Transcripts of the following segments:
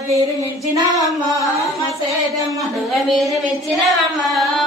పేరు మించినావమ్మా మా సేటమ్మ నువ్వు మీరు మెచ్చినవమ్మ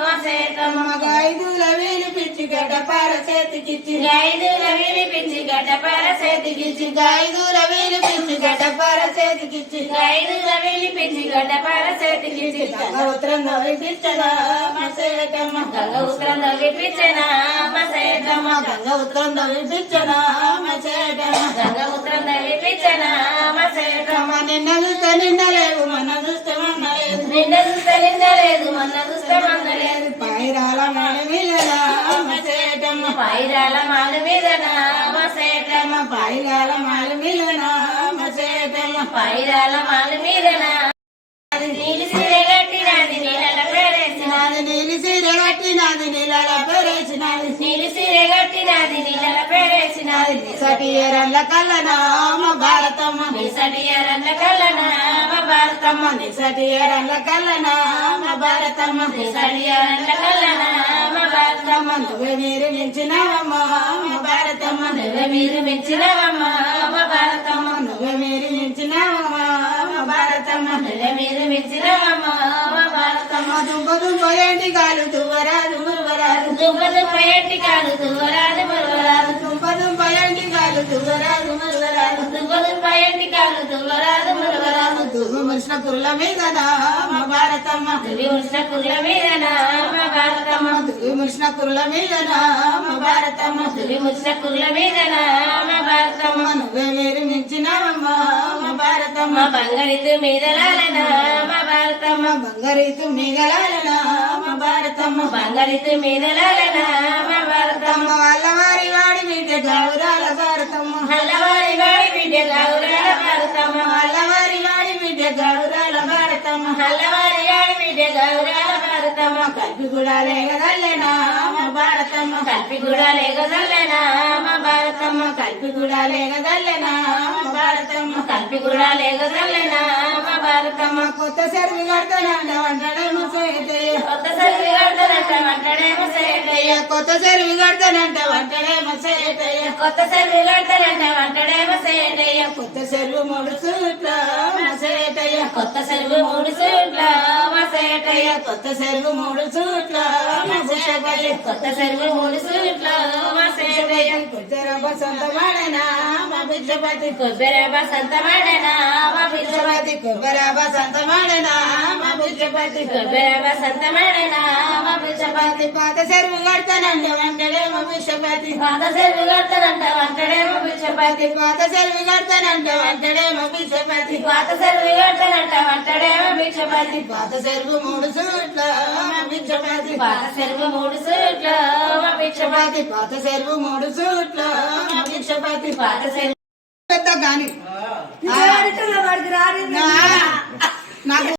మా సేటమ్మ మగ ఐదుల వేలు పిచ్చి గడ్డ పార చేతికిచ్చి ఐదుల వినిపించి గడ్డపార చేతికిచ్చి. ఐదుల వేలు పిచ్చి గడ్డ పార చేతికిచ్చి ఐదుల వినిపించి గడ్డపార చేతికిచ్చి. గంగ ఉత్తరం నవ్విపించదా మా సేటమ్మ గంగ ఉత్తరం నవ్విపించనా మా సేటమ్మ గంగ ఉత్తరం నవ్విపించదా మా సేటమ్మ గంగ ఉత్తరం నవ్విపించనా మా సేటమ్మ నిన్న చూస్తే నిన్నలేవు మన చూస్తే లేదు నిన్న చూస్తే నిన్న లేదు మొన్న చూస్తే మొన్న లేదు పైరాల మన మిలనా మా సేటమ్మ పైరాల మాల మీదనా సేటమ్మ పైరాల మాల మిలనా మా సేటమ్మ పైరాల మాల మీదనా. నీలి సిరే కట్టినది నీళ్ళ పేరేసిన నాది నీలి సీర కట్టినది నీళ్ళ పెరేసినది. నీలి సిరే కట్టినది నీళ్ళ పేరేసినది సటి ఎరల్ల కల్లనా మా భారతమ్మ. నిసటి ఎర్రన్న కల్లనా మా భారతమ్మ. నిసటి ఎరల్ల కల్లనా మా భారతమ్మ. నిసటి ఎర్రన్న కల్లనా మా భారతమ్మ. నువ్వే మీరు మించినావమ్మా. భారతమ్మ నువ్వే మీరు మెచ్చినవమ్మా మా భారతమ్మ. దుంప దుంప కాలు దువ్వరాదు మురువరాదు దుబ్బ పోయండి కాలు కాదు దువ్వరాదు మురవరాదు దుంప పోయండి కాలు దువ్వరాదు మురువరాదు దుబ్బ పోయండి కాలు కాదు దువ్వరాదు మురవరాదు దువ్వు ముసిన కుర్ల మీదనా మా భారతమ్మ. దువ్వి ముసిన కుర్ల మీదనా మా భారతమ్మ. దువ్వు ముసిన కుర్ల మీదనా మా భారతమ్మ దువ్వి ముసిన కుర్ల మీదనా మా భారతమ్మ నువ్వే వేరు మించినావమ్మా మా భారతమ్మ. బంగారు మీద మీదలాలనా భారతమ్మ బంగారీతు మిగలాలనా భారతమ్మ బంగారితు మీదలాలనా భారతమ్మ అల్లవారి వాడి బిడ్డ గౌరాల భారతమ్మ. అల్లవారి వాడి బిడ్డ గౌరాల భారతమ్మ. అల్లవారి వాడి బిడ్డ గౌరాల భారతమ్మ. అల్లవారి వాడి బిడ్డ గౌరాల భారతమ్మ. కల్పి కూడా లేగదల్లెనామ భారతమ్మ కల్పి కూడా లేగదల్లెనామ భారతమ్మ కల్పి కూడా లేగదల్లెనామ భారతమ్మ కల్పి కూడా లేగదల్లెనా మా భారతమ్మ కొత్త సరువు కడతానంట వంటడేమో సేతయ్య కొత్త సరిగి కడతానంట వంటడేమో సేటయ్య కొత్త సరువు కడతానంట వంటడేమో సేతయ్య కొత్త సరిగి కడతానంట వంటడేమో సేటయ్య కొత్త సరువు మూడు సూట్ల మా సేతయ్య కొత్త సరుగు మూడు సూట్ల మా సేటయ్య కొత్త సరువు మూడు సూట్ల మా సేతయ్య కొత్త సరుగు మూడు సూట్ల మా సేటయ్య కొత్తరబ్బ సొంత వాడనా మా బిడ్డపతి కొబ్బరి బసంత మాడనా మా బిడ్డపతి కొబ్బరబ్బ సొంత వాడనా మా బిడ్డపతి కొబ్బరి బసంత మాడనా మా బిడ్డపతి పాత సరువు కడతానంట వంటడేమో బిడ్డపతి పాత. సరుగు కడతానంట వంటడేమో బిడ్డపతి పాత సరువు కడతానంట వంటడేమో బిడ్డపతి పాత. సరుగు కడతానంట వంటడేమో బిడ్డపతి పాత సరువు మూడు మా బిడ్డపతి పాత సరుగు మూడు సూట్ల. పాత సరువు మూడు సూట్ల. పాత సరుగు పెద్ద గాని నాకు